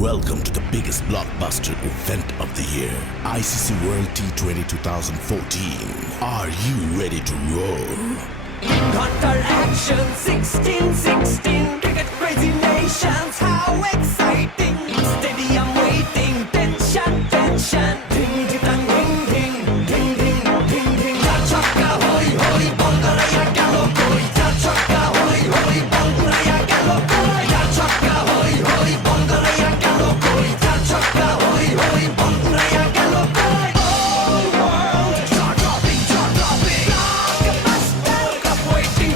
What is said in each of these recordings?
Welcome to the biggest blockbuster event of the year, ICC World T20 2014. Are you ready to roll? Hunter action 16-16 cricket crazy nations, how exciting! Stadium waiting, tension. Ding ding ding ding ding ding ding ding. Char chakka hoi hoi, Bangaraya gelo koi. Char chakka hoi hoi, Bangaraya gelo koi. Char chakka hoi hoi, Bangaraya gelo koi. Char chakka hoi hoi, Bangaraya gelo koi. Whole world jaw dropping. Blockbuster, cup waiting.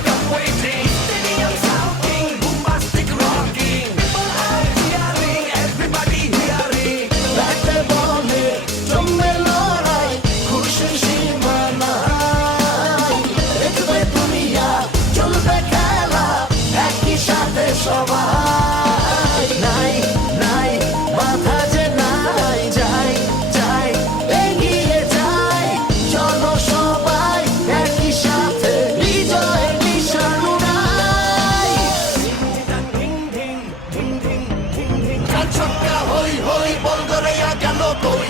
Stadium shouting, bombastic rocking. People are cheering, everybody hearing. ব্যাটে বলে জমে লড়াই, খুশির সীমা নাই। দেখবে দুনিয়া, চলবে খেলা, একই সাথে সবাই। নাই বাধা যে নাই, যাই এগিয়ে যাই। চলো সবাই একই সাথে, বিজয়ের নিশান উড়াই। Ding ding ding ding ding ding. চার ছক্কা হই হই, Bangaraya গেল কই।